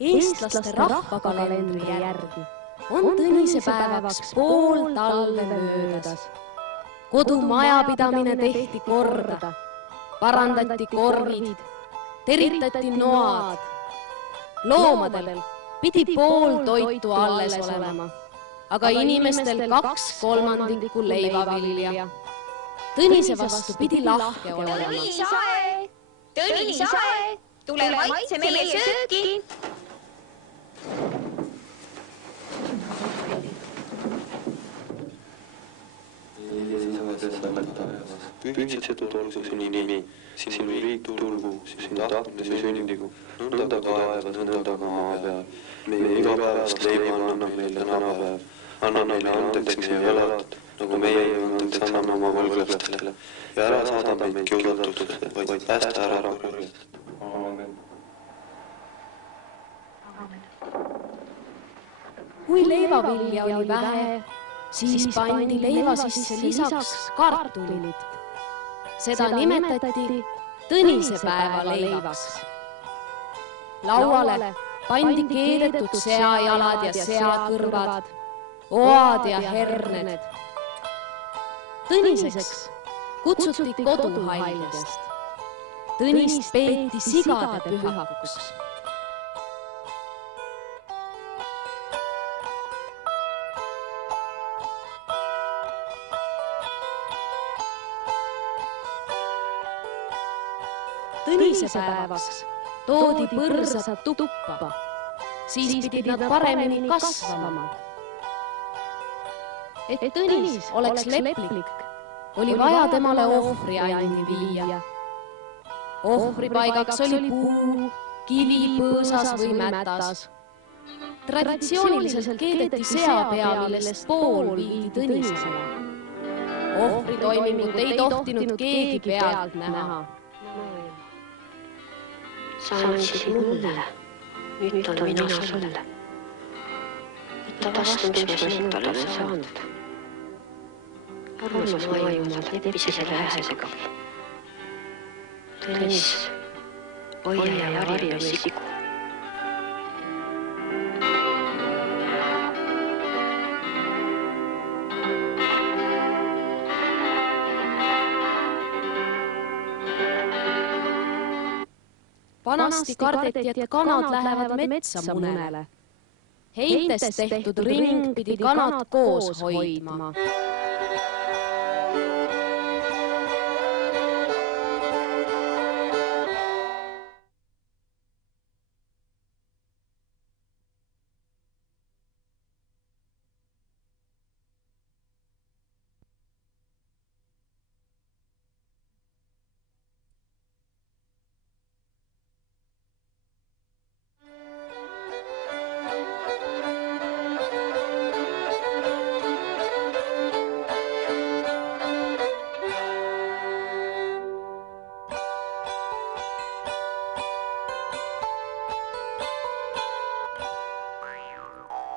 Eestlaste rahvakalendri järgi on tõnisepäevaks pool talve möödas. Kodumajapidamine tehti korda, parandati korvid, teritati noad. Loomadel pidi pool toitu alles olema, aga inimestel 2/3 leivavilja. Tõnise vastu pidi lahke olema. Tõnisae, tule maitse meie sööki! Pühitsetud olgu sinu nimi, sinu riik tulgu, sinu tahtmine sündigu, nõnda taevas, nõnda ka maa peal. Meie igapäevast leiva anna meile tänapäev, anna meile andeks meie võlad, nagu meie andeks anname oma võlglastele ja ära saada meid kiusatusesse, vaid päästa ära kurjast. Aamen. Kui leivavilja oli vähe, siis pandi leiva sisse lisaks kartulit. Seda nimetati tõnisepäeva leivaks. Lauale pandi keedetud seajalad ja seakõrvad, oad ja herned. Tõniseks kutsuti koduhaljast. Tõnist peeti sigade pühakuks. Tõnisepäevaks toodi põrsad tuppa, siis pidid nad paremini kasvama. Et Tõnis oleks leplik, oli vaja temale ohvriandi viia. Ohvripaigaks oli puu, kivi, põõsas või mätas. Traditsiooniliselt keedeti seapea, millest pool viidi Tõnisele. Ohvritoimingut ei tohtinud keegi pealt näha. Sa andsid mulle, nüüd on mina sulle. Võtta vastu, mis ma sinult olen saanud. Armas maailmad leppise lähesega. Tõnis, hoia ja varja sigu. Vanasti kardeti, et kanad lähevad metsa munele. Heitest tehtud ring pidi kanad koos hoidma.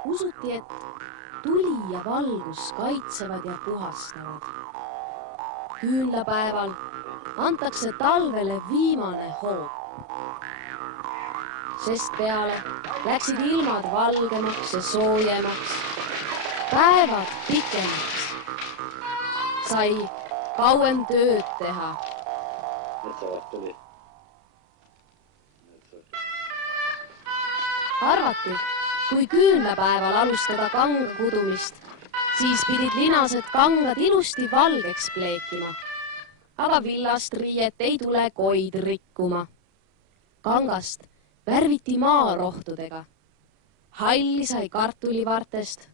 Usuti, et tuli ja valgus kaitsevad ja puhastavad. Küünlapäeval antakse talvele viimane hoop. Sest peale läksid ilmad valgemaks ja soojemaks, päevad pikemaks. Sai kauem tööd teha. Arvati, kui küünlapäeval alustada kanga kudumist, siis pidid linased kangad ilusti valgeks pleekima, aga villast riiet ei tule koid rikkuma. Kangast värviti maarohtudega. Halli sai kartulivartest,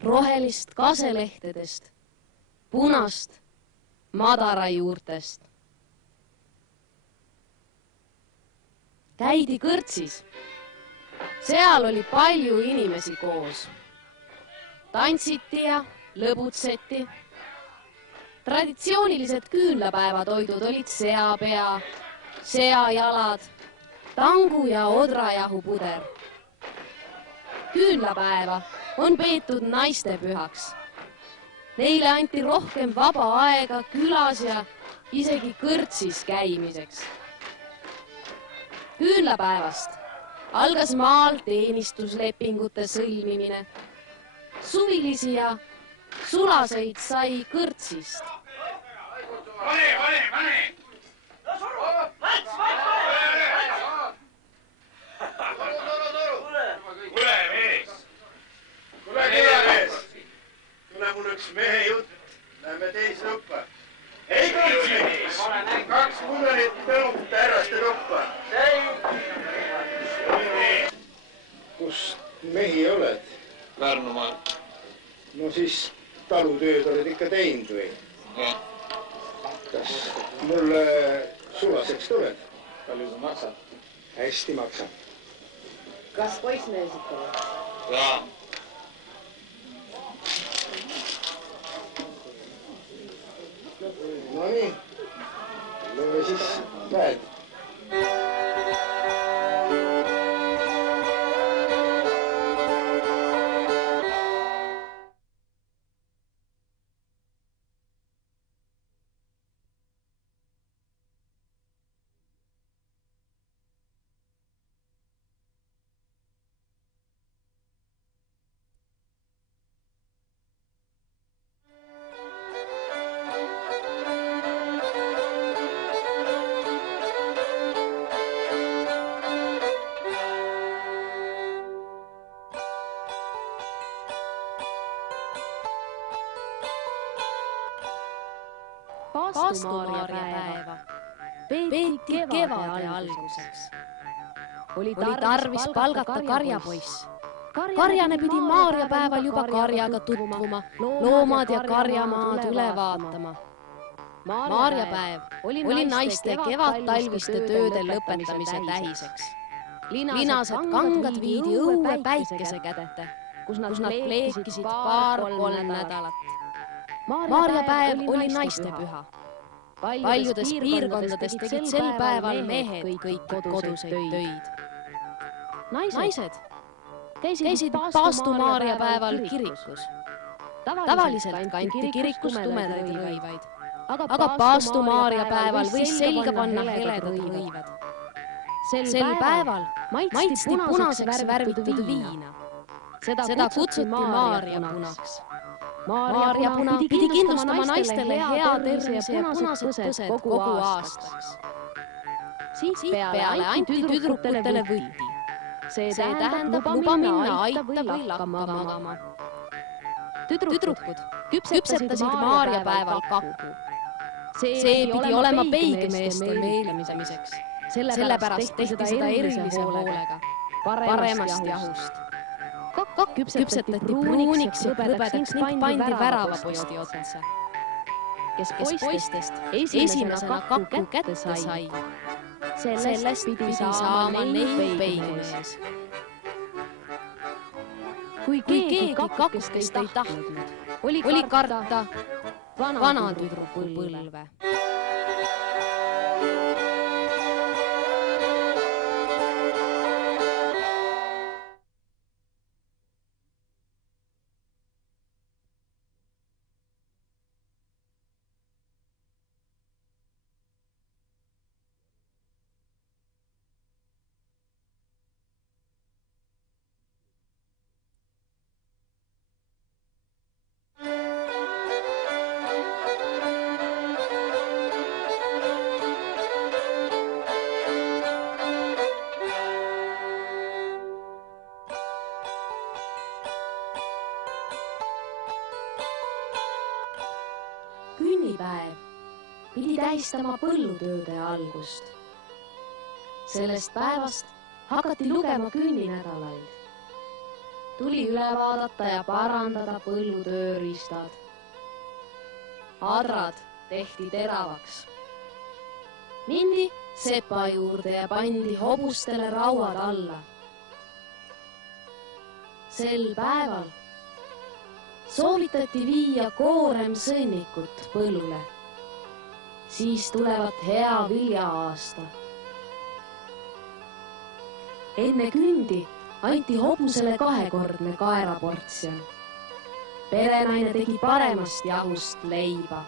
rohelist kaselehtedest, punast madarajuurtest. Käidi kõrtsis. Seal oli palju inimesi koos. Tantsiti ja lõbutseti. Traditsioonilised küünlapäevatoidud olid seapea, seajalad, tangu ja odrajahupuder. Küünlapäeva on peetud naistepühaks. Neile anti rohkem vaba aega külas ja isegi kõrtsis käimiseks. Küünlapäevast algas maal teenistuslepingute sõlmimine. Suvilisi ja sulaseid sai kõrtsist. Pane! Tule mul üks mehe jutt. Lähme teise tuppa. Ei kõrtsi mees. 2 punanit tõlumta härraste tuppa. Kus mehi oled? Pärnumaal. No siis talutööd oled ikka teinud või? Jah. Kas mulle sulaseks tuled? Palju sa maksad? Hästi maksan. Kas poissmeesid tuleb? Jaa. No nii, löö siis käed. Paastu-Maarja päeva peeti kevade alguseks. Oli tarvis palgata karjapoiss. Karjane pidi Maarja päeval juba karjaga tutvuma, loomad ja karjamaad üle vaatama. Maarja päev oli naiste kevad-talviste tööde lõpetamise tähiseks. Linased kangad viidi õue päikese kätte, kus nad pleekisid 2-3 nädalat. Maarja päev oli naistepüha. Paljudes piirkondades tegid sel päeval mehed kõik koduseid töid. Naised käisid Paastu-Maarja päeval kirikus. Tavaliselt kanti kirikus tumedaid lõivaid, aga Paastu-Maarja päeval võis selga panna heledad lõivad. Sel päeval maitsti punaseks värvitud viina. Seda kutsuti Maarja punaks. Maarja puna pidi kindlustama naistele hea tervise ja punased põsed kogu aastaks. Siit peale anti tüdrukutele võti. See tähendab luba minna aita või lakka magama. Tüdrukud küpsetasid Maarja päeval kakku. See pidi olema peigmeeste meelimiseks. Sellepärast tehti seda erilise hoolega, paremast jahust. Kakk küpsetati pruuniks ja krõbedaks ning pandi väravaposti otsa. Kes poistest esimesena kakku kätte sai, sellest pidi saama neil peigmees. Kui keegi kakkustest ei tahtnud, oli karta vanatüdruku põlve. Künnipäev pidi tähistama põllutööde algust. Sellest päevast hakati lugema künninädalaid. Tuli üle vaadata ja parandada põllutööriistad. Adrad tehti teravaks. Mindi sepa juurde ja pandi hobustele rauad alla. Sel päeval soovitati viia koorem sõnnikut põllule. Siis tulevat hea vilja-aasta. Enne kündi anti hobusele 2-kordne kaeraportsjon. Perenaine tegi paremast jahust leiba.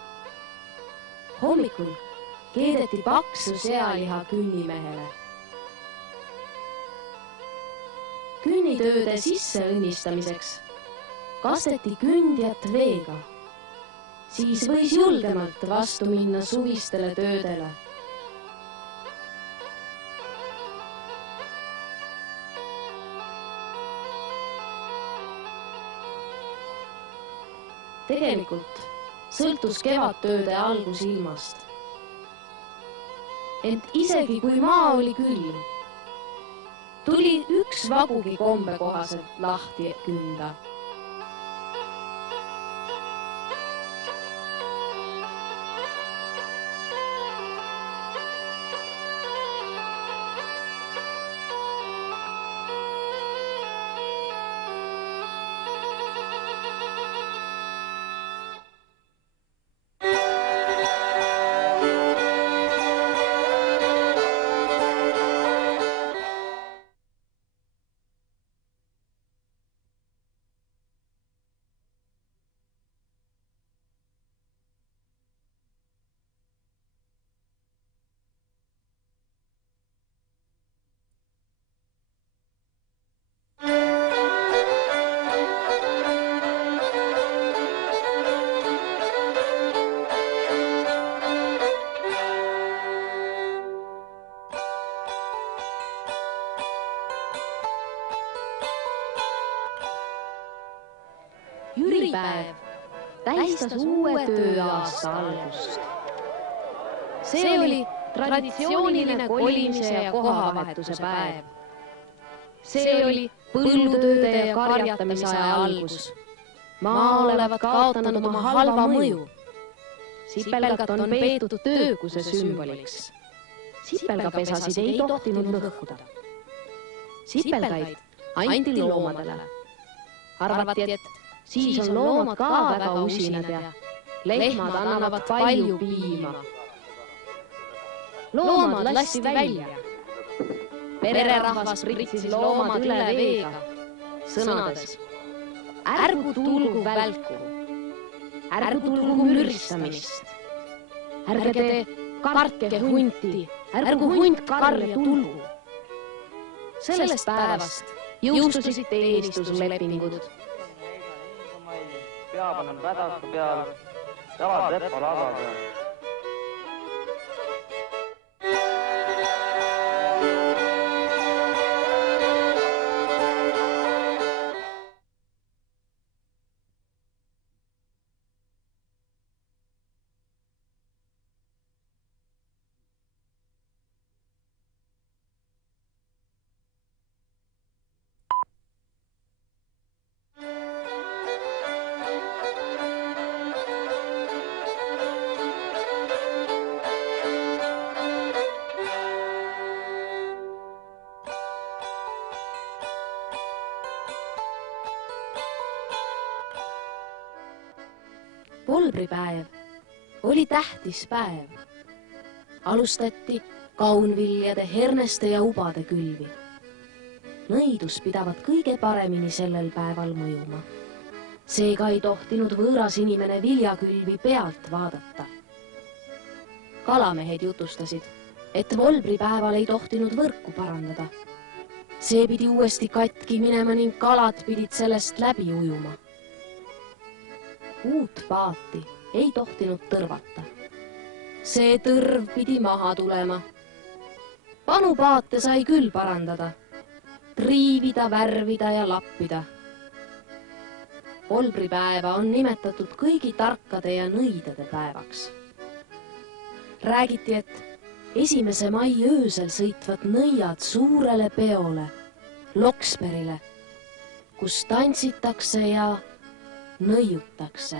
Hommikul keedeti paksu sealiha künnimehele. Künnitööde sisse õnnistamiseks kasteti kündjat veega. Siis võis julgemalt vastu minna suvistele töödele. Tegelikult sõltus kevadtööde algus ilmast. Ent isegi kui maa oli külm, tuli üks vagugi kombe kohaselt lahti künda. Jüripäev tähistas uue tööaasta algust. See oli traditsiooniline kolimise ja kohavahetuse päev. See oli põllutööde ja karjatamise aja algus. Maa olevat kaotanud oma halva mõju. Sipelgat on peetud töökuse sümboliks. Sipelgapesasid ei tohtinud lõhkuda. Sipelgaid anti loomadele. Arvati, et siis on loomad ka väga usinad ja lehmad annavad palju piima. Loomad lasti välja. Pererahvas pritsis loomad üle veega, sõnades: ärgu tulgu välku, ärgu tulgu müristamist, ärge te kartke hunti, ärgu hunt karja tulgu. Sellest päevast jõustusid teenistuslepingud. Peab on vädaku peal, jalad leppa laga peal. Volbripäev oli tähtis päev. Alustati kaunviljade, herneste ja ubade külvi. Nõidus pidavat kõige paremini sellel päeval mõjuma. Seega ei tohtinud võõras inimene viljakülvi pealt vaadata. Kalamehed jutustasid, et volbripäeval ei tohtinud võrku parandada. See pidi uuesti katki minema ning kalad pidid sellest läbi ujuma. Uut paati ei tohtinud tõrvata. See tõrv pidi maha tulema. Vanu paate sai küll parandada, triivida, värvida ja lappida. Volbripäeva on nimetatud kõigi tarkade ja nõidade päevaks. Räägiti, et 1. mai öösel sõitvad nõiad suurele peole, Loksperile, kus tantsitakse ja nõiutakse.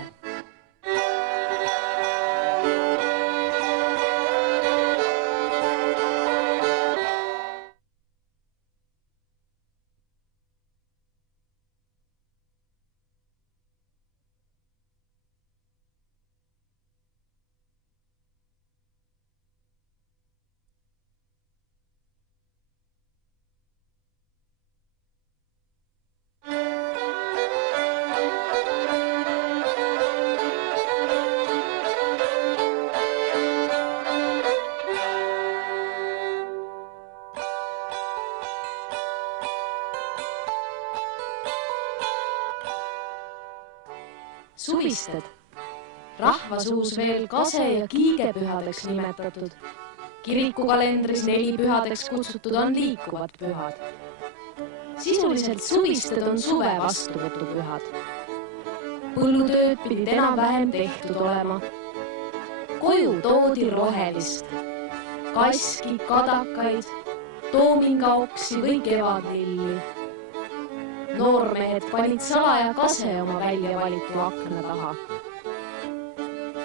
Suvisted, rahvasuus veel kase ja kiigepühadeks nimetatud, kirikukalendris 4 pühadeks kutsutud on liikuvad pühad. Sisuliselt suvisted on suve vastuvõtupühad. Põllutööd pidid enam-vähem tehtud olema. Koju toodi rohelist, kaski, kadakaid, toomingaoksi või kevadlilli. Noormehed panid salaja kase oma välja valitu akna taha.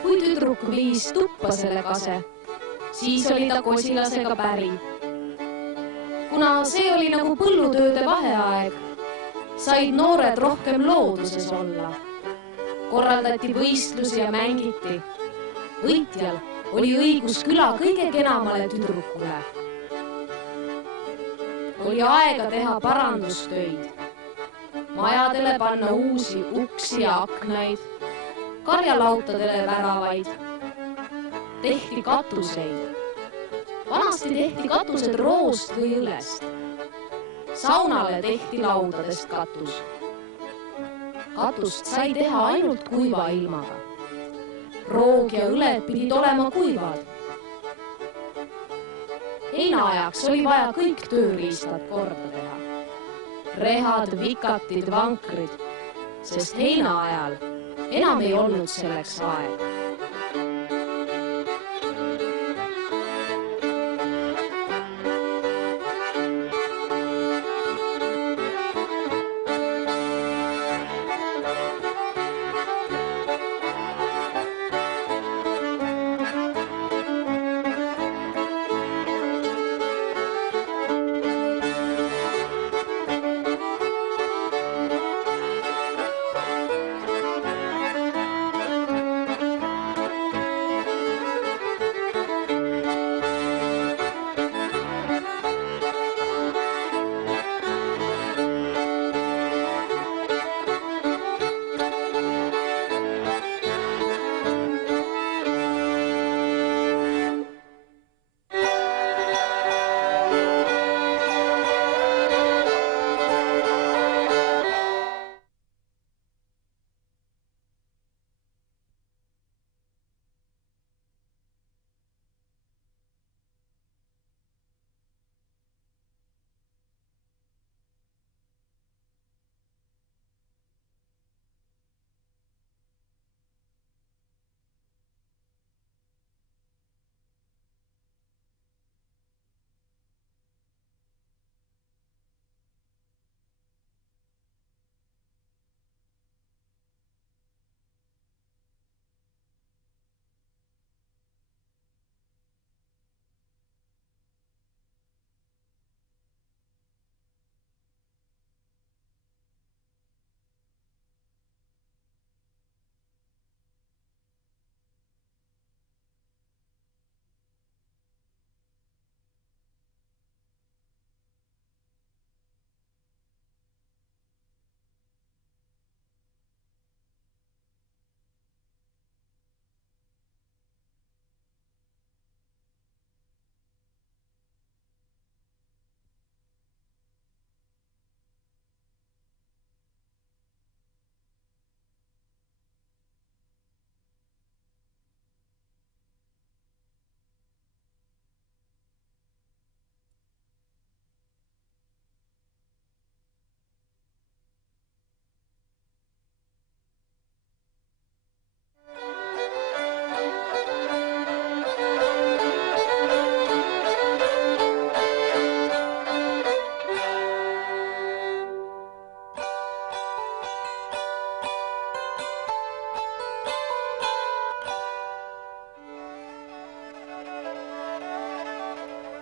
Kui tüdruk viis tuppa selle kase, siis oli ta kosilasega päri. Kuna see oli nagu põllutööde vaheaeg, said noored rohkem looduses olla. Korraldati võistlusi ja mängiti. Võitjal oli õigus küla kõige kenamale tüdrukule. Oli aega teha parandustöid. Majadele panna uusi uksi ja aknaid, karjalautadele väravaid. Tehti katuseid. Vanasti tehti katused roost või õlest. Saunale tehti laudadest katus. Katust sai teha ainult kuiva ilmaga. Roog ja õled pidid olema kuivad. Heinaajaks oli vaja kõik tööriistad korda teha. Rehad, vikatid, vankrid, sest heina ajal enam ei olnud selleks aega.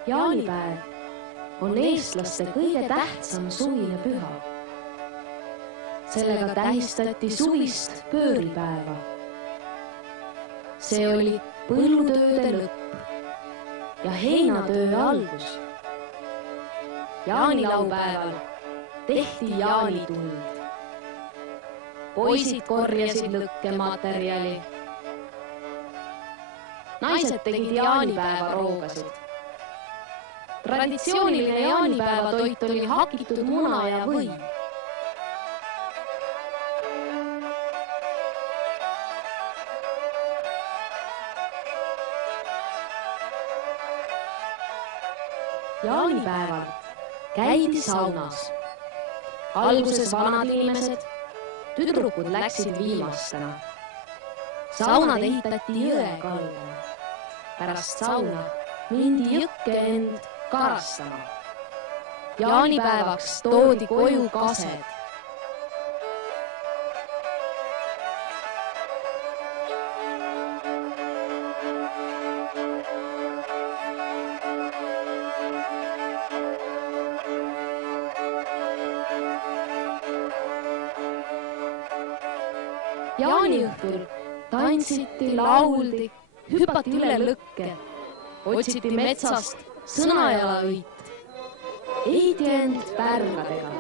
Jaanipäev on eestlaste kõige tähtsam suvine püha. Sellega tähistati suvist pööripäeva. See oli põllutööde lõpp ja heinatöö algus. Jaanilaupäeval tehti jaanituld. Poisid korjasid lõkkematerjali. Naised tegid jaanipäeva roogasid. Traditsiooniline jaanipäeva toit oli hakitud muna ja või. Jaanipäeval käidi saunas. Alguses vanad inimesed, tüdrukud läksid viimastena. Saunad ehitati jõe kaldale. Pärast sauna mindi jõkke end karastama. Jaanipäevaks toodi koju kased. Jaaniõhtul tantsiti, lauldi, hüpati üle lõkke, otsiti metsast sõnajalõit, ehiti end pärgadega.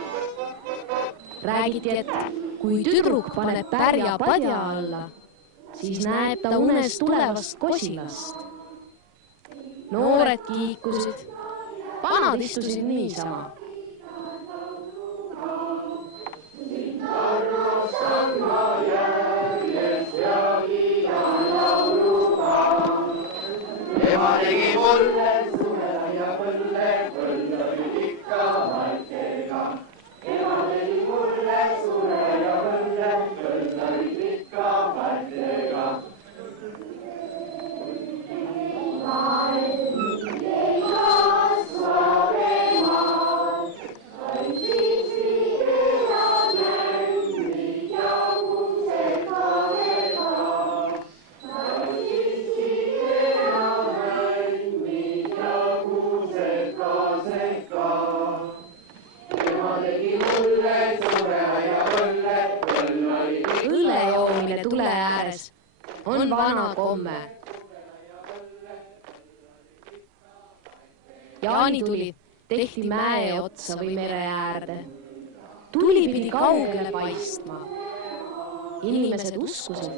Räägiti, et kui tüdruk paneb pärja padja alla, siis näeb ta unes tulevast kosilast. Noored kiikusid, vanad istusid niisama. Ema tegi mulle suve ja põlle, põll oli ikka maitega. Ema tegi mulle suve ja põlle, põll oli ikka maitega. Ei kasva temal, vaid viisi elad männi ja kuused kadega. Õlle joomine tule ääres on vana komme. Jaanituli tehti mäe otsa või mere äärde. Tuli pidi kaugele paistma. Inimesed uskusid,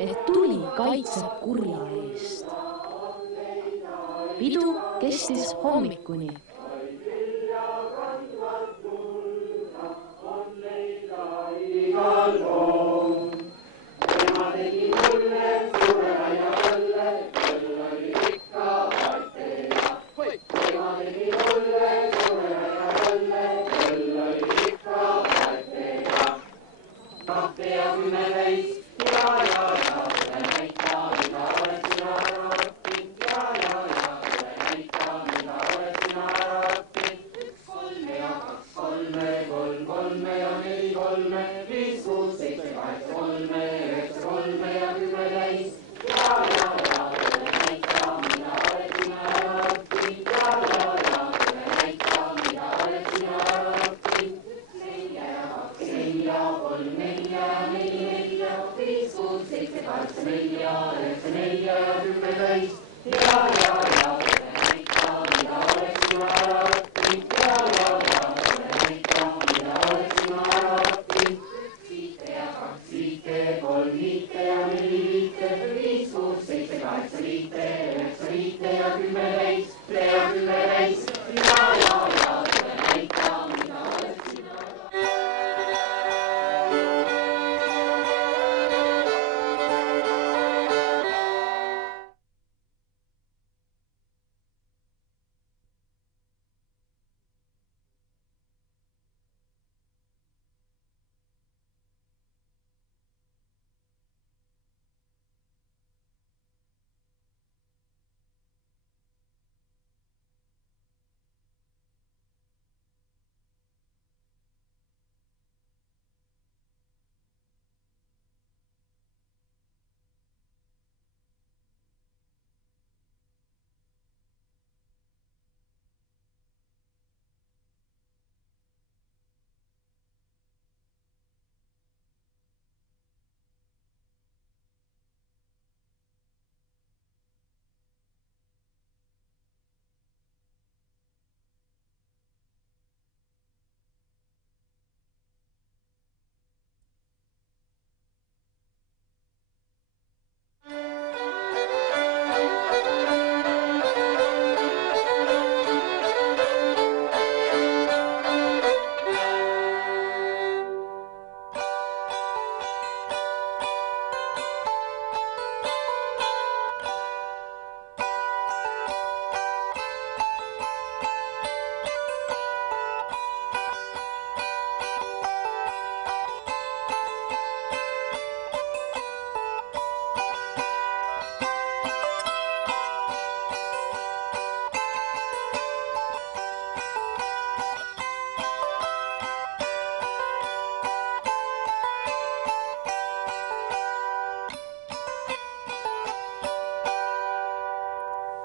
et tuli kaitseb kurja eest. Pidu kestis hommikuni. Ema tegi mulle suve ja põlle, põll oli ikka maitega. Ema tegi mulle suve ja põlle, põll oli ikka maitega. Kahte ja 10 veist ja, tule näita, mida oled sina õppinud ja, tule näita, mida oled sina õppinud.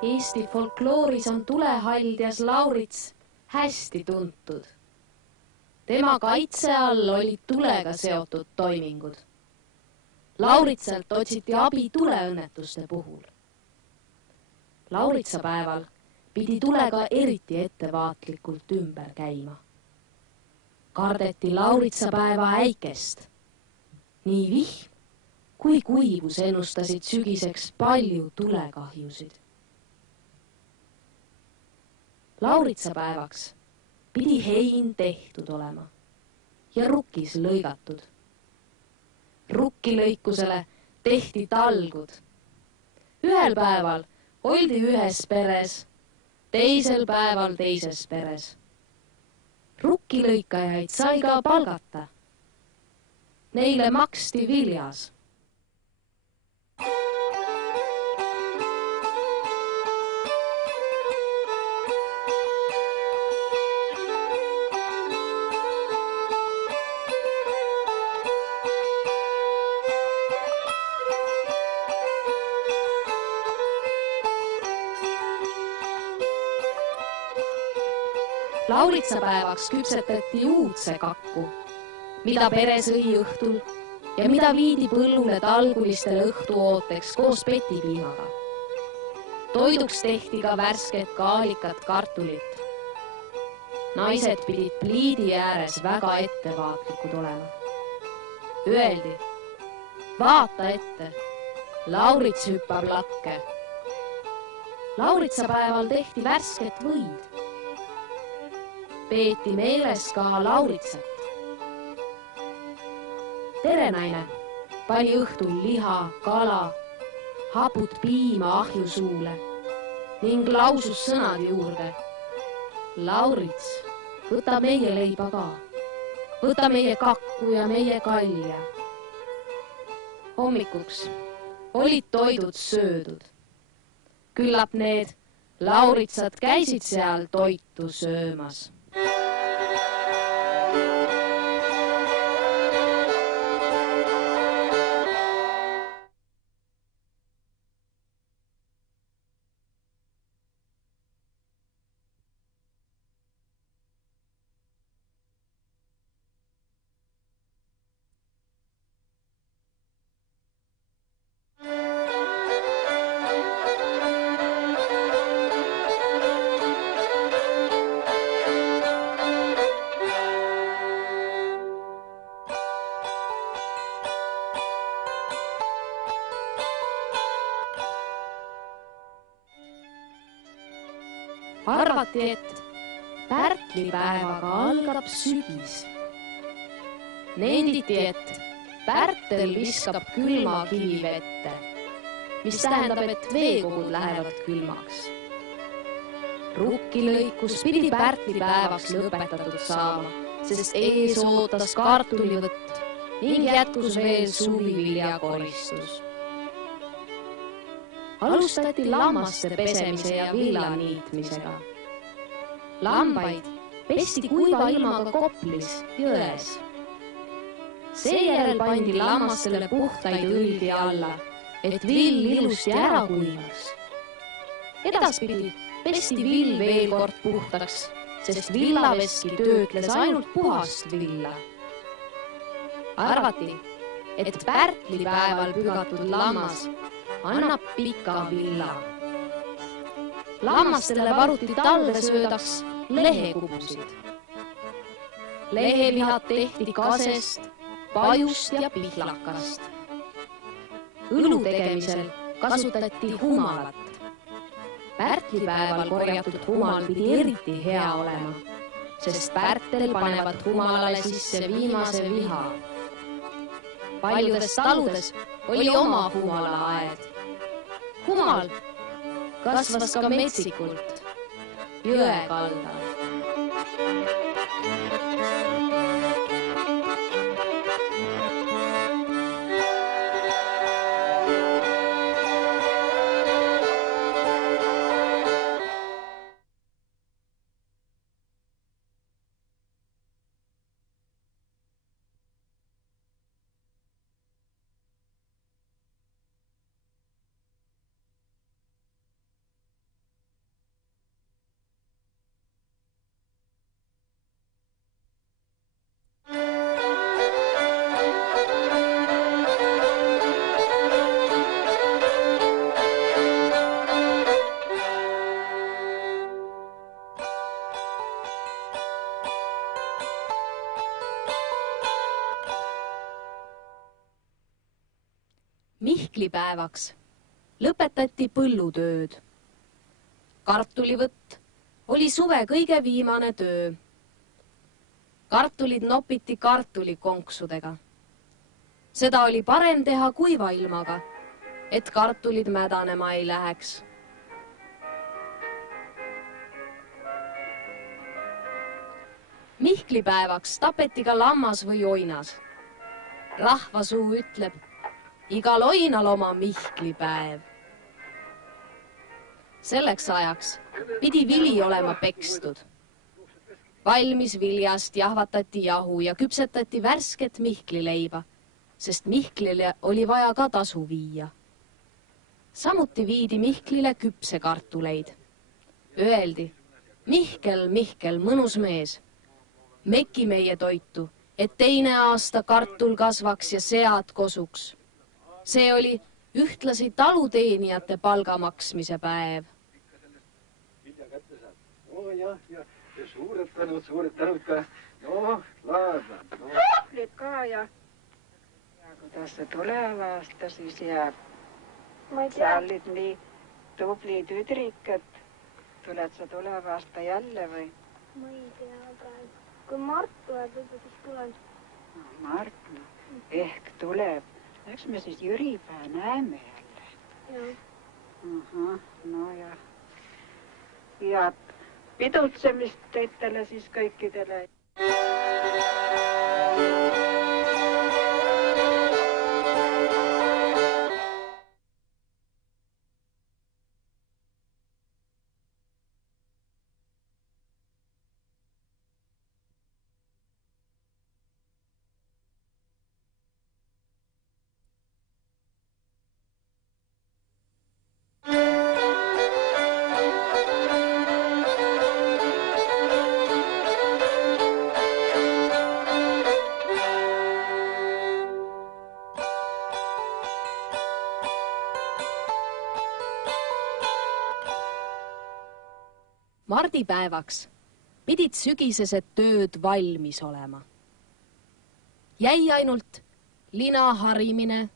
Eesti folklooris on tulehaldjas Laurits hästi tuntud. Tema kaitse all olid tulega seotud toimingud. Lauritselt otsiti abi tuleõnnetuste puhul. Lauritsapäeval pidi tulega eriti ettevaatlikult ümber käima. Kardeti Lauritsapäeva äikest. Nii vihm kui kuivus ennustasid sügiseks palju tulekahjusid. Lauritsapäevaks pidi hein tehtud olema ja rukkis lõigatud. Rukkilõikusele tehti talgud. Ühel päeval oldi ühes peres, teisel päeval teises peres. Rukkilõikajaid sai ka palgata. Neile maksti viljas. Lauritsapäevaks küpsetati uudsekakku, mida pere sõi õhtul ja mida viidi põllule talgulistel õhtuooteks koos petipiimaga. Toiduks tehti ka värsket kaalikat kartulit. Naised pidid pliidi ääres väga ettevaatlikud olema. Öeldi, vaata ette, Laurits hüppab lakke. Lauritsapäeval tehti värsket võid. Peeti meeles ka Lauritsat. Tere, naine, pani õhtul liha, kala, haput piima ahjusuule ning lausus sõnad juurde. Laurits, võta meie leiba ka, võta meie kakku ja meie kalja. Hommikuks olid toidud söödud. Küllap need Lauritsad käisid seal toitu söömas. Arvati, et Pärtlipäevaga algab sügis. Nenditi, et Pärtel viskab külma kivi vette, mis tähendab, et veekogud lähevad külmaks. Rukkilõikus pidi Pärtlipäevaks lõpetatud saama, sest ees ootas kartulivõtt ning jätkus veel suviviljakoristus. Alustati lammaste pesemise ja villa niitmisega. Lambaid pesti kuiva ilmaga Koplis jões. Seejärel pandi lammastele puhtaid õlgi alla, et vill ilusti ära kuivaks. Edaspidi pesti vill veel kord puhtaks, sest villaveski töötles ainult puhast villa. Arvati, et Pärtlipäeval pügatud lammas annab pika villa. Lammastele varuti talvesöödaks lehekupsid. Lehevihad tehti kasest, pajust ja pihlakast. Õlu tegemisel kasutati humalat. Pärtlipäeval korjatud humal pidi eriti hea olema, sest Pärtel panevad humalale sisse viimase viha. Paljudes taludes oli oma humalaaed. Humal kasvas ka metsikult jõe kaldal. Mihklipäevaks lõpetati põllutööd. Kartulivõtt oli suve kõige viimane töö. Kartulid nopiti kartulikonksudega. Seda oli parem teha kuiva ilmaga, et kartulid mädanema ei läheks. Mihklipäevaks tapeti ka lammas või oinas. Rahvasuu ütleb, igal oinal oma mihklipäev. Selleks ajaks pidi vili olema pekstud. Valmis viljast jahvatati jahu ja küpsetati värsket mihklileiba, sest mihklile oli vaja ka tasu viia. Samuti viidi mihklile küpsekartuleid. Öeldi, Mihkel, Mihkel, mõnus mees, meki meie toitu, et teine aasta kartul kasvaks ja sead kosuks. See oli ühtlasi taluteenijate palga maksmise päev. Jah, ja suured tänud ka. Laadna. Puhvlid ka ja kuidas see tuleva aasta siis jääb? Sa olid nii tubli tüdrik, et tuled sa tuleva aasta jälle või? Ma ei tea praegu. Kui Mart tuleb, siis tulen. Mart, ehk tuleb. Eks me siis Jüripäe näeme jälle. No ja. Ja pidutsemist teitele siis kõikidele. Mardipäevaks pidid sügisesed tööd valmis olema. Jäi ainult lina harimine,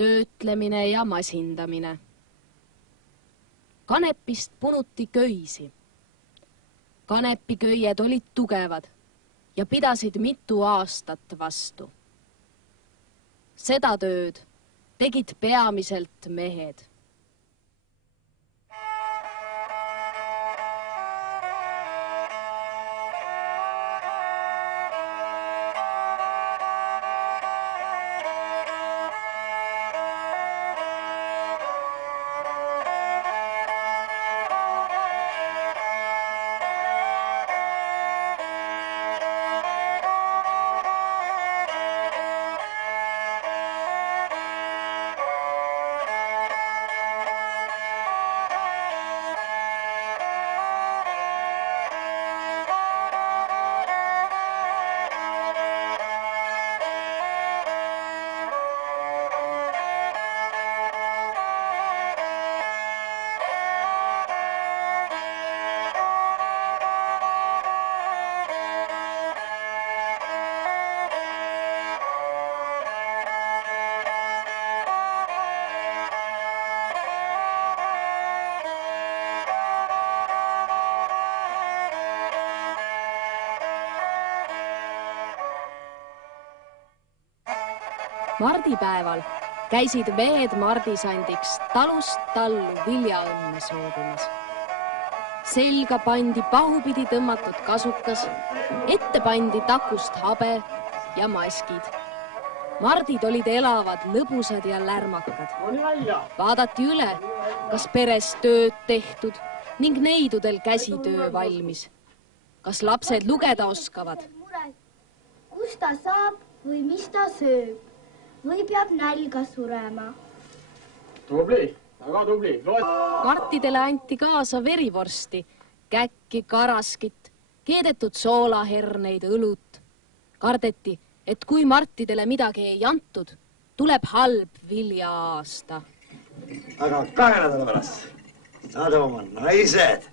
töötlemine ja masindamine. Kanepist punuti köisi. Kanepiköied olid tugevad ja pidasid mitu aastat vastu. Seda tööd tegid peamiselt mehed. Mardipäeval käisid mehed mardisandiks talust tallu viljaõnne soovimas. Selga pandi pahupidi tõmmatud kasukas, ette pandi takust habe ja maskid. Mardid olid elavad, lõbusad ja lärmakad. Vaadati üle, kas peres tööd tehtud ning neidudel käsitöö valmis. Kas lapsed lugeda oskavad? Kus ta saab või mis ta sööb? Või peab nälga surema? Tubli, väga tubli. Martidele anti kaasa verivorsti, käkki, karaskit, keedetud soolaherneid, õlut. Kardeti, et kui Martidele midagi ei antud, tuleb halb viljaaasta. Aga 2 nädala pärast saad oma naised.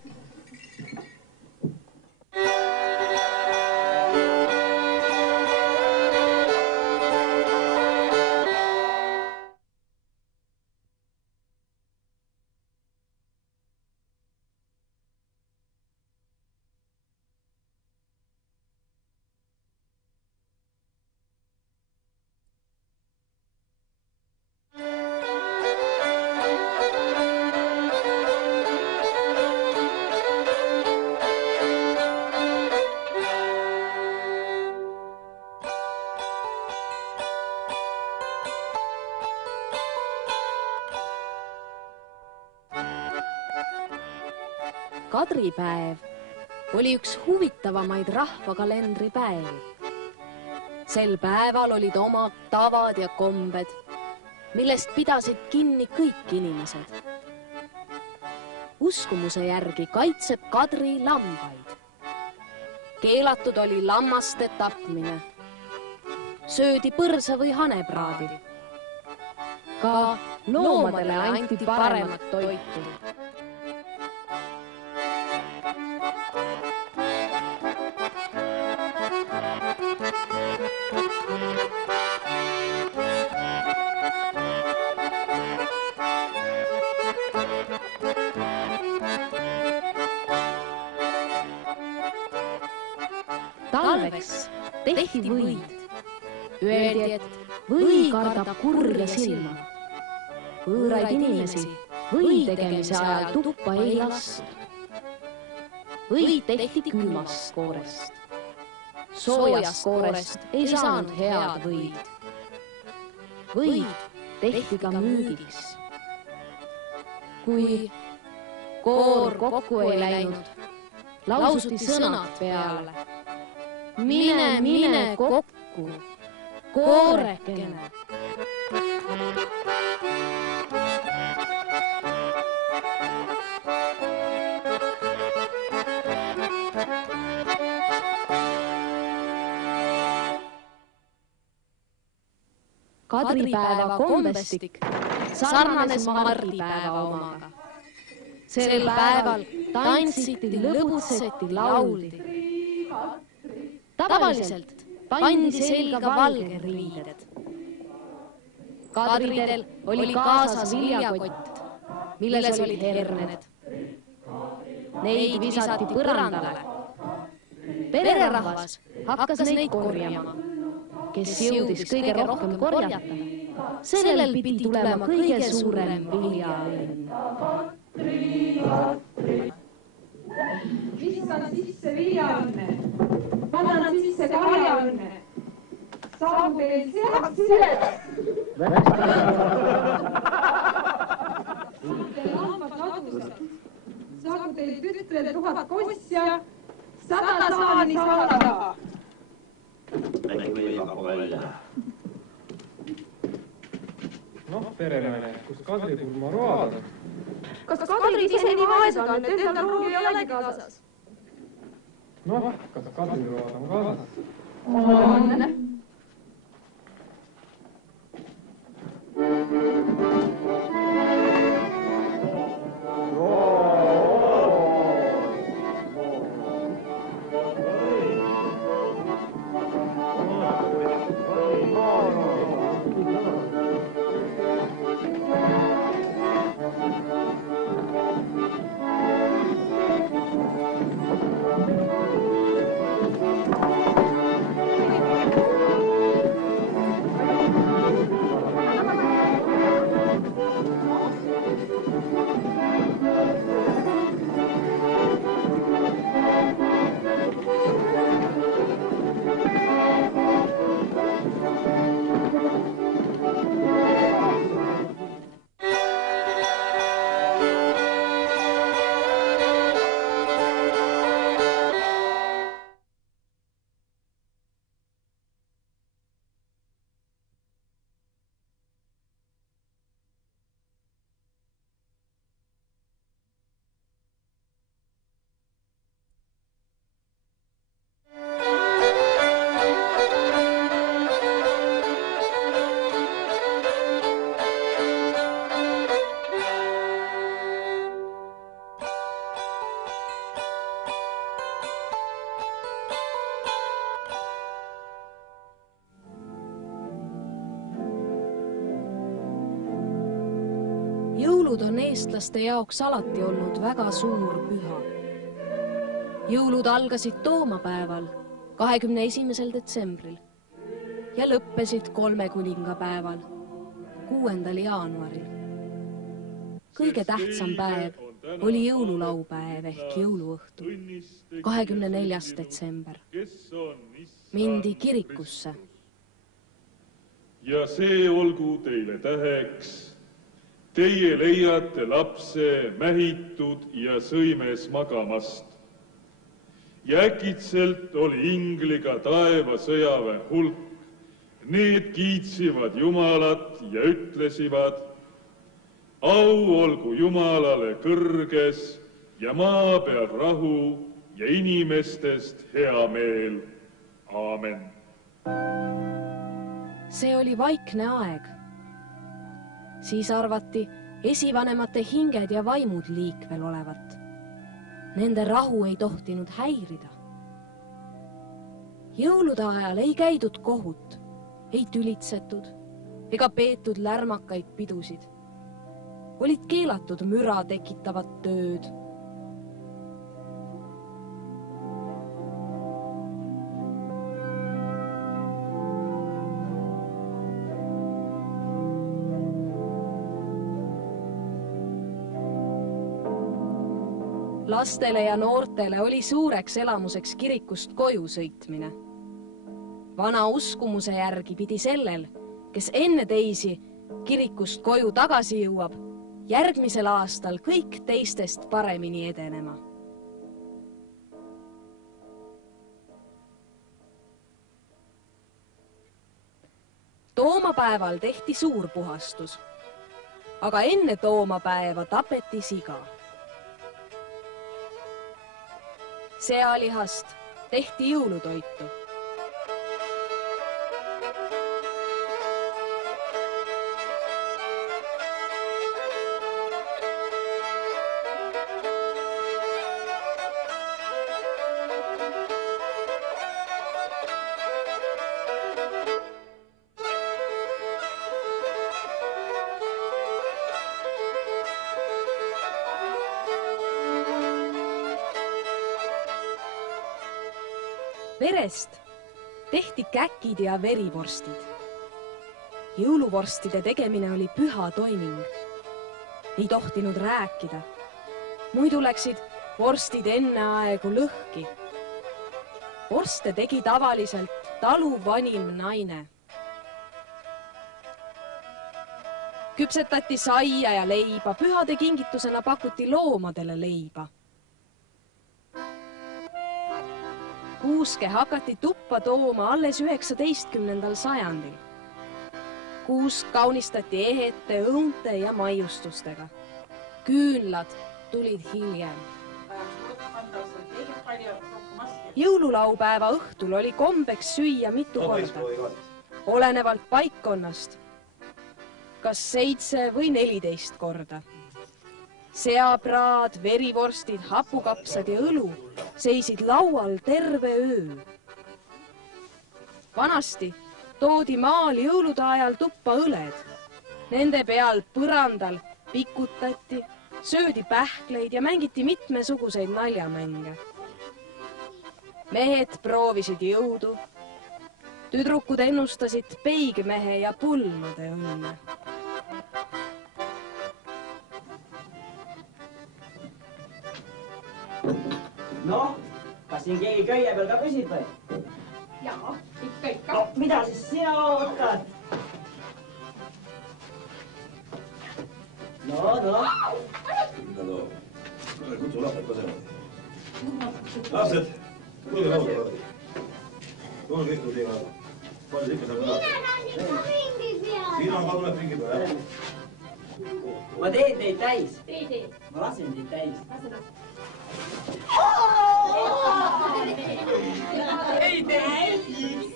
kadripäev oli üks huvitavamaid rahvakalendri päevi. Sel päeval olid omad tavad ja kombed, millest pidasid kinni kõik inimesed. Uskumuse järgi kaitseb kadri lambaid. Keelatud oli lammaste tapmine. Söödi põrsa või hanepraadi. Ka loomadele anti paremat toitu. Talveks tehti võid. Öeldi, et või kardab kurja silma. Võõraid inimesi või tegemise ajal tuppa ei lastud. Võid tehti külmast koorest. Soojast koorest ei saanud head võid. Võid tehti ka müügiks. Kui koor kokku ei läinud, lausuti sõnad peale. Mine kokku, koorekene. Kadripäeva kombestik sarnanes mardipäeva omaga. Sel päeval tantsiti, lõbutseti, lauldi. Tavaliselt pandi selga valge riided. Kadridel oli kaasas viljakott, milles olid herned. Neid visati põrandale. Pererahvas hakkas neid korjama. Kes jõudis kõige rohkem korjata, sellel pidi tulema kõige suurem viljaõnn. Viskan sisse viljaõnne, kannan sisse karjaõnne. Saagu teil seaks silevad. Saagu teil lambad ladused. Saagu teil tütrel 1000 kosja, 100 saani saada. Äkki võib hakkama välja. Noh, perenaine, kus Kadri pulma road on? Kas Kadrid ise nii vaesed on, et endal ruumi ei olegi kaasas? Noh, kas Kadri road on kaasas? On. Jõulud on eestlaste jaoks alati olnud väga suur püha. Jõulud algasid toomapäeval, 21. detsembril ja lõppesid 3 kuningapäeval, 6. jaanuaril. Kõige tähtsam päev oli jõululaupäev ehk jõuluõhtu, 24. detsember. Mindi kirikusse. Ja see olgu teile täheks. Teie leiate lapse mähitud ja sõimes magamast. Ja äkitselt oli ingliga taeva sõjaväe hulk. Need kiitsivad Jumalat ja ütlesivad, au olgu Jumalale kõrges ja maa peal rahu ja inimestest hea meel. Aamen. See oli vaikne aeg. Siis arvati esivanemate hinged ja vaimud liikvel olevat. Nende rahu ei tohtinud häirida. Jõulude ajal ei käidud kohut, ei tülitsetud ega peetud lärmakaid pidusid. Olid keelatud müra tekitavad tööd. Lastele ja noortele oli suureks elamuseks kirikust koju sõitmine. Vana uskumuse järgi pidi sellel, kes enne teisi kirikust koju tagasi jõuab, järgmisel aastal kõik teistest paremini edenema. Toomapäeval tehti suur puhastus, aga enne toomapäeva tapeti siga. Sealihast tehti jõulutoitu. Verest tehti käkid ja verivorstid. Jõuluvorstide tegemine oli püha toiming. Ei tohtinud rääkida. Muidu läksid vorstid enne aegu lõhki. Vorste tegi tavaliselt talu vanim naine. Küpsetati saia ja leiba, pühade kingitusena pakuti loomadele leiba. Kuuske hakati tuppa tooma alles 19. sajandil. Kuusk kaunistati ehete, õunte ja maiustustega. Küünlad tulid hiljem. Jõululaupäeva õhtul oli kombeks süüa mitu korda, olenevalt paikkonnast, kas 7 või 14 korda. Seapraad, verivorstid, hapukapsad ja õlu seisid laual terve öö. Vanasti toodi maal jõulude ajal tuppa õled. Nende peal põrandal pikutati, söödi pähkleid ja mängiti mitmesuguseid naljamänge. Mehed proovisid jõudu. Tüdrukud ennustasid peigmehe ja pulmade õnne. Noh, kas siin keegi köie peal ka püsib või? Jaa, ikka. No, mida siis sina ootad? No. Kutsu lapsed kasema. Lapsed, tulge lauda. Tulge kõik teie alla. Palju ikka saab olla? Mina on ringi peal. Sina ka tuleb ringi peal, jah? Ma teen teid täis. Tee. Ma lasen teid täis. Ei tee.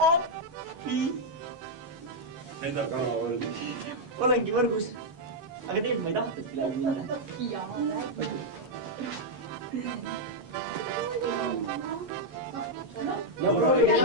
Appi. Enda kana võrdi. Olengi võrgus. Aga teil ma ei tahtnudki läbi minna. Ja proovige